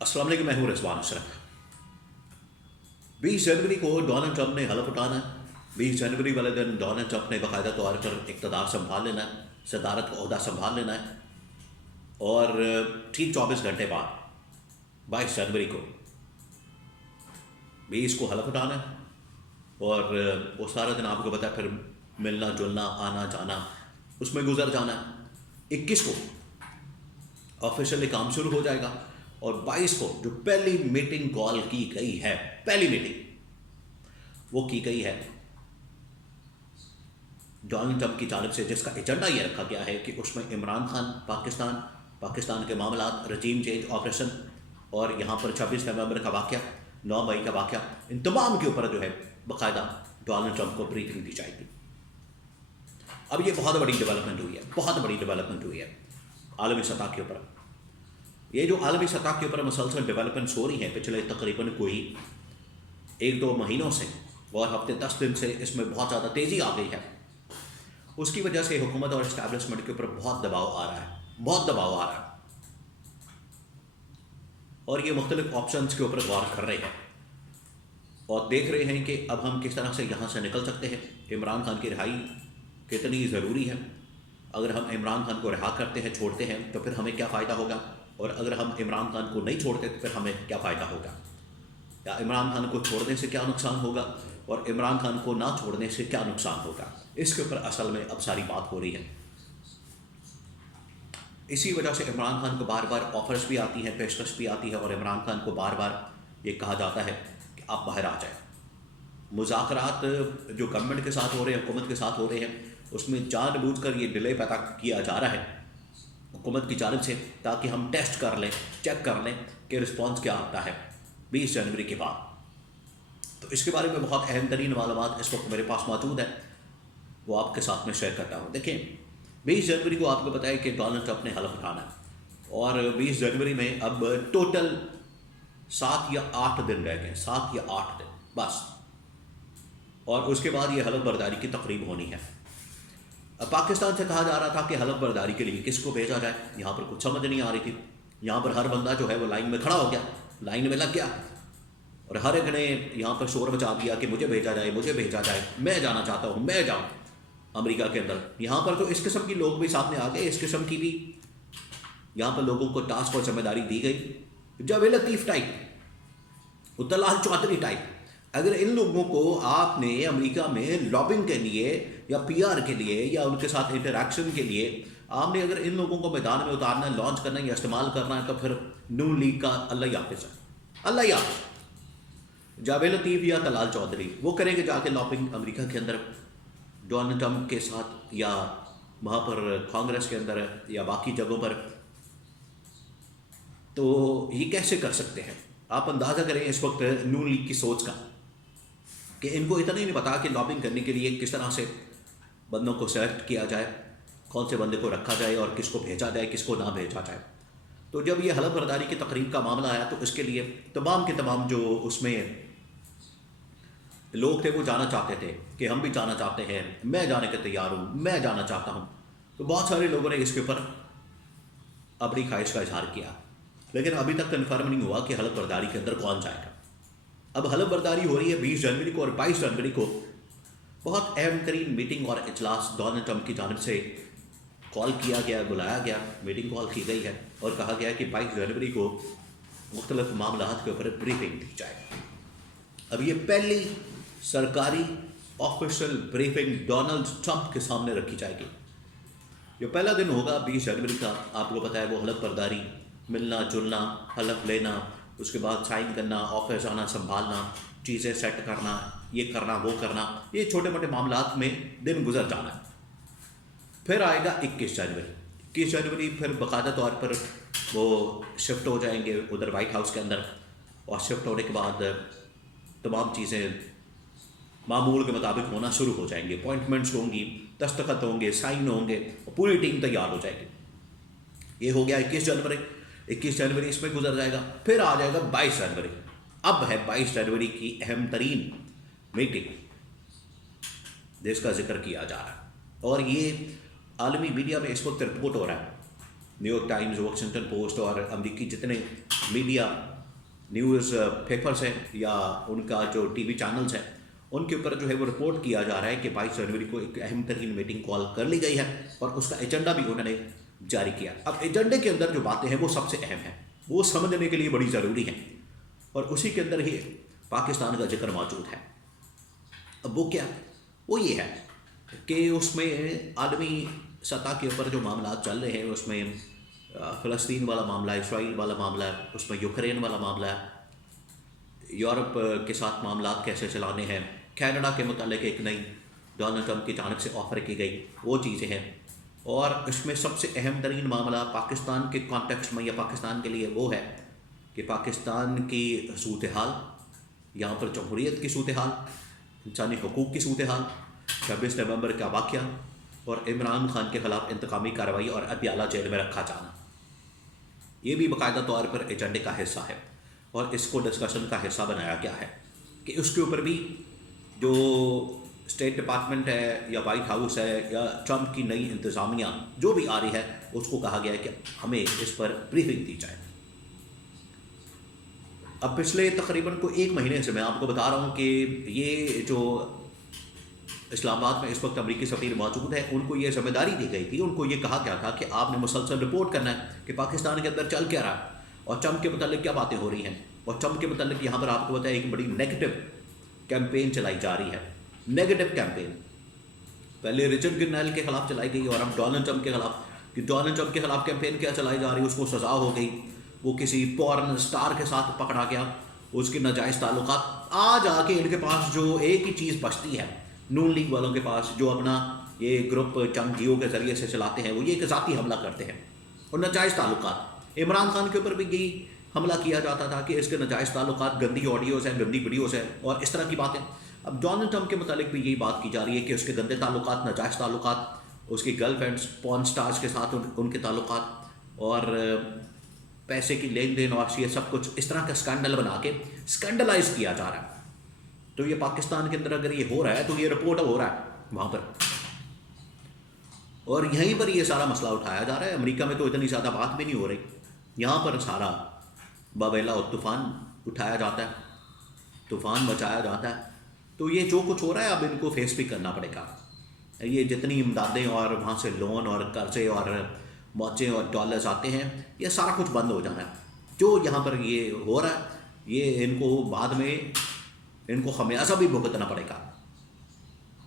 अस्सलाम वालेकुम, मैं हूँ रिजवान अशरफ। 20 जनवरी को डोनाल्ड ट्रंप ने हलफ उठाना है। 20 जनवरी वाले दिन डोनाल्ड ट्रंप ने बाकायदा तौर पर इक़्तिदार संभाल लेना है, सदारत का ओहदा संभाल लेना है। और ठीक 24 घंटे बाद 22 जनवरी को 20 को हलफ उठाना है। और वो सारा दिन आपको पता है, फिर मिलना जुलना आना जाना उसमें गुजर जाना है। 21 को ऑफिशियली काम शुरू हो जाएगा। और 22 को जो पहली मीटिंग कॉल की गई है, पहली मीटिंग वो की गई है डोनाल्ड ट्रंप की जानब से, जिसका एजेंडा ये रखा गया है कि उसमें इमरान खान, पाकिस्तान के मामला, रजीम चेंज ऑपरेशन और यहाँ पर 26 नवंबर का वाक़या, 9 मई का वाक़या, इन तमाम के ऊपर जो है बाकायदा डोनाल्ड ट्रंप को ब्रीफिंग दी जाएगी। अब ये बहुत बड़ी डेवलपमेंट हुई है, बहुत बड़ी डेवलपमेंट हुई है आलमी सतह के ऊपर। ये जो आलमी सतह के ऊपर मुसलसल डेवलपमेंट्स हो रही हैं पिछले तकरीबन कोई 1-2 महीनों से और हफ्ते 10 दिन से, इसमें बहुत ज़्यादा तेज़ी आ गई है। उसकी वजह से हुकूमत और इस्टेब्लिशमेंट के ऊपर बहुत दबाव आ रहा है, बहुत दबाव आ रहा है। और ये मुख्तलिफ ऑप्शंस के ऊपर गौर कर रहे हैं और देख रहे हैं कि अब हम किस तरह से यहाँ से निकल सकते हैं। इमरान खान की रिहाई कितनी ज़रूरी है। अगर हम इमरान खान को रिहा करते हैं, छोड़ते हैं, तो फिर हमें क्या फ़ायदा होगा, और अगर हम इमरान खान को नहीं छोड़ते तो फिर हमें क्या फ़ायदा होगा, या इमरान खान को छोड़ने से क्या नुकसान होगा और इमरान खान को ना छोड़ने से क्या नुकसान होगा। इसके ऊपर असल में अब सारी बात हो रही है। इसी वजह से इमरान खान को बार बार ऑफर्स भी आती हैं, पेशकश भी आती है, और इमरान खान को बार बार ये कहा जाता है कि आप बाहर आ जाएं। मुज़ाकरात जो गवर्नमेंट के साथ हो रहे हैं, हुकूमत के साथ हो रहे हैं, उसमें जानबूझकर ये डिले पैदा किया जा रहा है हुकूमत की जानिब से, ताकि हम टेस्ट कर लें, चेक कर लें कि रिस्पॉन्स क्या आता है 20 जनवरी के बाद। तो इसके बारे में बहुत अहम तरीन मालूमात इस वक्त मेरे पास मौजूद है, वो आपके साथ में शेयर करता हूँ। देखिए, 20 जनवरी को आपको पता है कि डोनाल्ड ट्रंप ने हलफ उठाना है, और 20 जनवरी में अब टोटल 7 या 8 दिन रह गए, 7 या 8 दिन बस। और उसके बाद ये हलफ बर्दारी की तकरीब होनी है। पाकिस्तान से कहा जा रहा था कि हलफ बर्दारी के लिए किसको भेजा जाए, यहाँ पर कुछ समझ नहीं आ रही थी। यहाँ पर हर बंदा जो है वो लाइन में खड़ा हो गया, लाइन में लग गया, और हर एक ने यहाँ पर शोर मचा दिया कि मुझे भेजा जाए, मुझे भेजा जाए, मैं जाना चाहता हूँ, मैं जाऊँ अमेरिका के अंदर। यहाँ पर तो इस किस्म की लोग भी सामने आ गए, इस किस्म की भी यहाँ पर लोगों को टास्क और जिम्मेदारी दी गई। जावेद लतीफ़ टाइप, तलाल चौधरी टाइप, अगर इन लोगों को आपने अमेरिका में लॉबिंग के लिए या पीआर के लिए या उनके साथ इंटरैक्शन के लिए आपने अगर इन लोगों को मैदान में उतारना है, लॉन्च करना है या इस्तेमाल करना है, तो फिर नून लीग का अल्लाह ही हाफिज़ है, अल्लाह ही हाफिज़। जावेद लतीफ़ या तलाल चौधरी वो करेंगे जाके लॉबिंग अमेरिका के अंदर डोनाल्ड ट्रंप के साथ, या वहाँ पर कांग्रेस के अंदर या बाकी जगहों पर। तो ये कैसे कर सकते हैं? आप अंदाज़ा करें इस वक्त नून लीग की सोच का, कि इनको इतना ही नहीं पता कि लॉबिंग करने के लिए किस तरह से बंदों को सेलेक्ट किया जाए, कौन से बंदे को रखा जाए और किसको भेजा जाए, किसको ना भेजा जाए। तो जब ये हलफ बर्दारी की तकरीब का मामला आया, तो इसके लिए तमाम के तमाम जो उसमें लोग थे वो जाना चाहते थे कि हम भी जाना चाहते हैं, मैं जाने के तैयार हूँ, मैं जाना चाहता हूँ। तो बहुत सारे लोगों ने इसके ऊपर अपनी ख्वाहिश का इजहार किया, लेकिन अभी तक कन्फर्म नहीं हुआ कि हलफ बर्दारी के अंदर कौन जाएगा। अब हलफ बर्दारी हो रही है 20 जनवरी को, और 22 जनवरी को बहुत अहम तरीन मीटिंग और इजलास डोनाल्ड ट्रंप की जानिब से कॉल किया गया, बुलाया गया, मीटिंग कॉल की गई है, और कहा गया कि 22 जनवरी को मुख्तलिफ मामलात के ऊपर ब्रीफिंग दी जाए। अब ये पहली सरकारी ऑफिशियल ब्रीफिंग डोनाल्ड ट्रंप के सामने रखी जाएगी। जो पहला दिन होगा 20 जनवरी का, आपको पता है वो हलफ बर्दारी, मिलना जुलना, हलफ लेना, उसके बाद साइन करना, ऑफिस आना, संभालना, चीज़ें सेट करना, ये करना, वो करना, ये छोटे मोटे मामलात में दिन गुजर जाना है। फिर आएगा 21 जनवरी। 21 जनवरी फिर बाकायदा तौर पर वो शिफ्ट हो जाएंगे उधर वाइट हाउस के अंदर, और शिफ्ट होने के बाद तमाम चीज़ें मामूल के मुताबिक होना शुरू हो जाएंगे। अपॉइंटमेंट्स होंगी, दस्तखत होंगे, साइन होंगे, और पूरी टीम तैयार हो जाएगी। ये हो गया 21 जनवरी। 21 जनवरी इसमें गुजर जाएगा। फिर आ जाएगा 22 जनवरी। अब है 22 जनवरी की अहम तरीन मीटिंग जिसका जिक्र किया जा रहा है, और ये आलमी मीडिया में इस वक्त रिपोर्ट हो रहा है। न्यूयॉर्क टाइम्स, वॉशिंगटन पोस्ट और अमरीकी जितने मीडिया न्यूज़ पेपर्स हैं या उनका जो टीवी चैनल्स हैं, उनके ऊपर जो है वो रिपोर्ट किया जा रहा है कि 22 जनवरी को एक अहम तरीन मीटिंग कॉल कर ली गई है और उसका एजेंडा भी उन्होंने जारी किया। अब एजेंडे के अंदर जो बातें हैं वो सबसे अहम हैं, वो समझने के लिए बड़ी ज़रूरी हैं और उसी के अंदर ही पाकिस्तान का जिक्र मौजूद है। अब वो क्या, वो ये है कि उसमें आलमी सतह के ऊपर जो मामला चल रहे हैं उसमें फ़लस्तीन वाला मामला, इसराइल वाला मामला, उसमें यूक्रेन वाला मामला, यूरोप के साथ मामला कैसे चलाने हैं, कनाडा के मुतालिक एक नई डोनाल्ड ट्रंप की जानिब से ऑफ़र की गई वो चीज़ें हैं, और इसमें सबसे अहम तरीन मामला पाकिस्तान के कॉन्टेक्स्ट में या पाकिस्तान के लिए वो है कि पाकिस्तान की सूरत हाल, यहाँ पर जमहूरियत की सूरत हाल, इंसानी हकूक़ की सूरत हाल, 26 नवंबर का वाक़या और इमरान खान के ख़िलाफ़ इंतकामी कार्रवाई और अदियाला जेल में रखा जाना, ये भी बाकायदा तौर पर एजेंडे का हिस्सा है और इसको डिस्कशन का हिस्सा बनाया गया है कि उसके ऊपर भी जो स्टेट डिपार्टमेंट है या वाइट हाउस है या ट्रंप की नई इंतज़ामिया जो भी आ रही है उसको कहा गया है कि हमें इस पर ब्रीफिंग दी जाए। अब पिछले तकरीबन को एक महीने से मैं आपको बता रहा हूँ कि ये जो इस्लामाबाद में इस वक्त अमरीकी सफ़ीर मौजूद है, उनको ये जिम्मेदारी दी गई थी, उनको ये कहा गया था कि आपने मुसलसल रिपोर्ट करना है कि पाकिस्तान के अंदर चल क्या रहा है और ट्रंप के मतलब क्या बातें हो रही हैं। और ट्रंप के मतलब यहाँ पर आपको बताया एक बड़ी नेगेटिव कैंपेन चलाई जा रही है, नेगेटिव कैंपेन पहले रिचर्ड गिरनैल के ख़िलाफ़ चलाई गई और अब डोनाल्ड ट्रंप के ख़िलाफ़, कि डोनाल्ड ट्रंप के ख़िलाफ़ कैंपेन क्या चलाई जा रही है, उसको सज़ा हो गई, वो किसी पॉर्न स्टार के साथ पकड़ा गया, उसके नाजायज़ ताल्लुकात, आज आके इनके पास जो एक ही चीज़ बचती है नून लीग वालों के पास, जो अपना ये ग्रुप चंद जियो के ज़रिए से चलाते हैं, वो ये एक ज़ाती हमला करते हैं और नाजायज़ ताल्लुकात। इमरान खान के ऊपर भी यही हमला किया जाता था कि इसके नाजायज़ ताल्लुकात, गंदी ऑडियोज़ हैं, गंदी वीडियोज़ हैं और इस तरह की बातें। अब डोनाल्ड ट्रंप के मुतालिक भी यही बात की जा रही है कि उसके गंदे ताल्लुकात, नाजायज़ ताल्लुकात, उसकी गर्लफ्रेंड्स पॉर्न स्टार्स के साथ उनके ताल्लुकात और पैसे की लेन देन और ये सब कुछ इस तरह का स्कैंडल बना के स्कैंडलाइज किया जा रहा है। तो ये पाकिस्तान के अंदर अगर ये हो रहा है तो ये रिपोर्ट हो रहा है वहाँ पर और यहीं पर ये सारा मसला उठाया जा रहा है। अमेरिका में तो इतनी ज़्यादा बात भी नहीं हो रही, यहाँ पर सारा बाबेला और तूफ़ान उठाया जाता है, तूफ़ान मचाया जाता है। तो ये जो कुछ हो रहा है अब इनको फेस भी करना पड़ेगा। ये जितनी इमदादें और वहाँ से लोन और कर्जे और मौजें और डॉलर्स आते हैं, ये सारा कुछ बंद हो जाना है। जो यहाँ पर ये हो रहा है ये इनको बाद में इनको खमियाजा भी भुगतना पड़ेगा।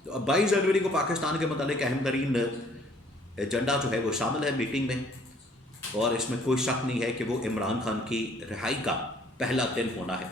तो अब 22 जनवरी को पाकिस्तान के मतलब अहम तरीन एजेंडा जो है वो शामिल है मीटिंग में और इसमें कोई शक नहीं है कि वो इमरान खान की रिहाई का पहला दिन होना है।